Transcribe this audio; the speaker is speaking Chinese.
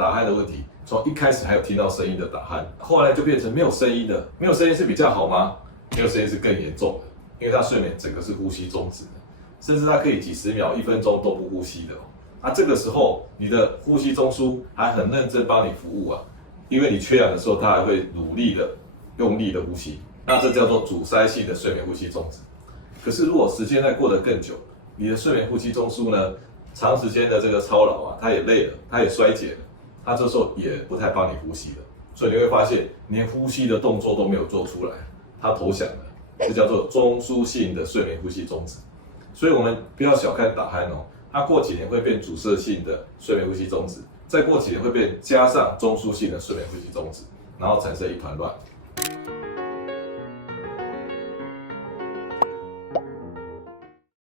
打鼾的问题，从一开始还有听到声音的打鼾，后来就变成没有声音的。没有声音是比较好吗？没有声音是更严重的，因为他睡眠整个是呼吸中止的，甚至他可以几十秒、1分钟都不呼吸的哦。这个时候你的呼吸中枢还很认真帮你服务啊，因为你缺氧的时候，他还会努力的、用力的呼吸，那这叫做阻塞性的睡眠呼吸中止。可是如果时间再过得更久，你的睡眠呼吸中枢呢，长时间的这个操劳啊，它也累了，它也衰竭了，它这时候也不太帮你呼吸了，所以你会发现连呼吸的动作都没有做出来，它投降了，这叫做中枢性的睡眠呼吸中止。所以我们不要小看打鼾哦，它过几年会变阻塞性的睡眠呼吸中止，再过几年会变加上中枢性的睡眠呼吸中止，然后产生一团乱。